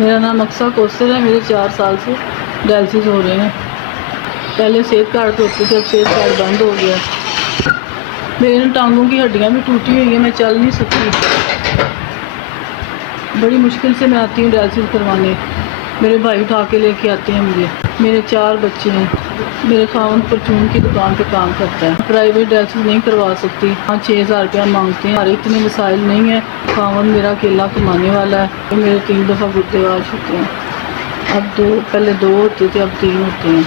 मेरा नाम अक्सा कौसर है। मेरे 4 साल से डायलिसिस हो रहे हैं। पहले सेहत कार्ड होते थे, अब सेहत कार्ड बंद हो गया। मेरे ना टांगों की हड्डियां भी टूटी हुई हैं, मैं चल नहीं सकती। बड़ी मुश्किल से मैं आती हूँ डायलिसिस करवाने। मेरे भाई उठा के लेके आते हैं मुझे। मेरे 4 बच्चे हैं। मेरे खावन परचून की दुकान पे काम करता है। प्राइवेट डायलिसिस नहीं करवा सकती। 5-6 हज़ार रुपया मांगते हैं। हमारे इतने मसाइल नहीं है। खावन मेरा अकेला कमाने वाला है। मेरे 3 दफ़ा गुर्दे आ चुके हैं। अब पहले 2 होते थे, अब 3 होते हैं।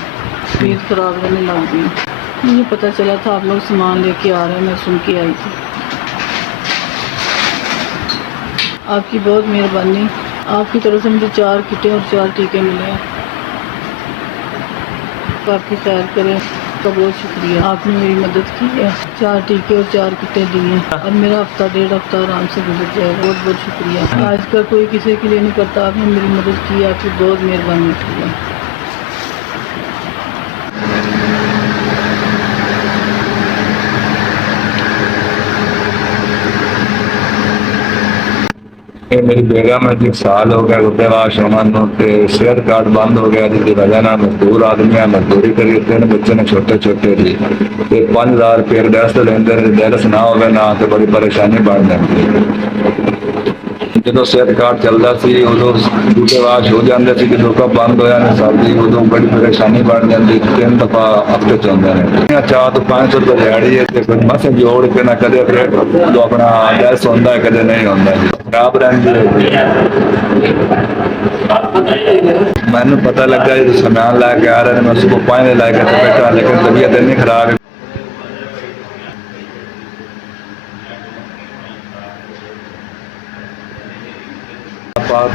तबीयत ख़राब रहने लग गई। मुझे पता चला था आप लोग सामान लेके आ रहे हैं, मैं सुन के आई थी। आपकी बहुत मेहरबानी। आपकी तरफ से मुझे 4 किटें और 4 टीके मिले हैं। आपकी खैर करें, आपका बहुत शुक्रिया। आपने मेरी मदद की है। 4 टीके और 4 किटें दी हैं। अब मेरा हफ्ता 1.5 हफ्ता आराम से गुजर जाएगा। बहुत बहुत शुक्रिया। आज का कोई किसी के लिए नहीं करता, आपने मेरी मदद की। आपकी बहुत मेहरबानी है। ये मेरी बेगम है जी, साल हो गया गुर्देवाश होना ते सेहत कार्ड बंद हो गया जिसकी वजह ना मजदूर आदमी है, मजदूरी करिए। 3 बच्चे ने छोटे छोटे जी, 5,000 रुपये डैस लेंदे डैस ना हो ना तो बड़ी परेशानी बन जाती है। जो सेहत कार्ड चलता सी उदो गुर्देवाश हो जाते सी, जो कब बंद होया ने साडी उदो बड़ी परेशानी बन जाती। 3 दफा हफ्ते च आंदे ने 400 तो 500 रुपये दिहाड़ी है ते बस जोड़ के ना कदे जो अपना डैस होंदा है कदे नहीं होंदा जी। खराब रहती है। मैंने पता लगा जो सामान लैके आ रहे हैं, मैं उसको पानी लैके बैठा, लेकिन तबीयत इतनी खराब है।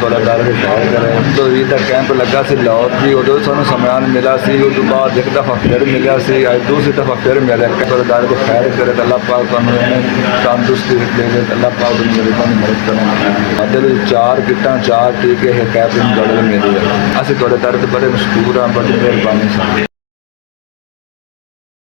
थोड़ा डर भी खैर करें तो ये कैंप लगा सी लाहौर की, उदो सानू समान मिला सी। उस बाद 1 दफ़ा फिर मिला सी, अज दूसरी दफ़ा फिर मिला। थोड़ा डर भी खैर करे तो अल्लाह पाक तंदुरुस्ती दे दे। अल्लाह पाक गरीबों की मदद करें। अदे 4 किटां 4 टीके है कैप इन मिली है। असं थोड़े दर्द बड़े मशहूर हाँ, बड़ी मेहरबानी।